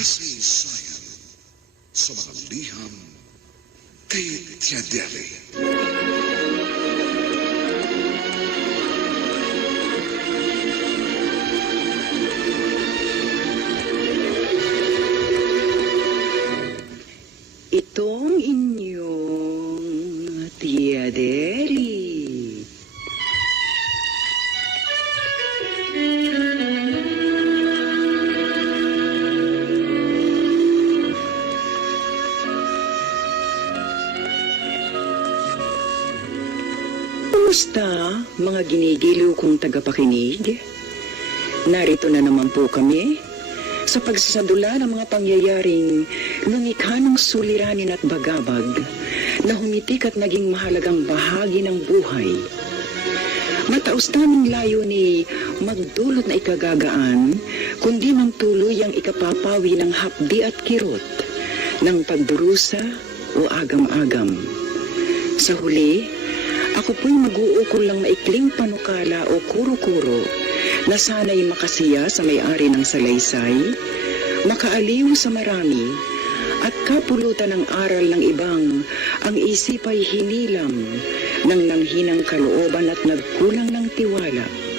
kasih sayang seorang liham tiada-tiada. Itong inyong tiadeli. Kumusta, mga ginigiliw kong tagapakinig? Narito na naman po kami sa pagsasadula ng mga pangyayaring lumikha ng suliranin at bagabag na humitik at naging mahalagang bahagi ng buhay. Mataos naming layo ni magdulot na ikagagaan, kundi mang tuloy ang ikapapawi ng hapdi at kirot ng pagdurusa o agam-agam. Sa huli, ako po'y mag-uukol lang maikling panukala o kuro-kuro na sana'y makasiya sa may-ari ng salaysay, makaaliw sa marami, at kapulutan ng aral ng ibang ang isip ay hinilam ng nanghinang kalooban at nagkulang ng tiwala.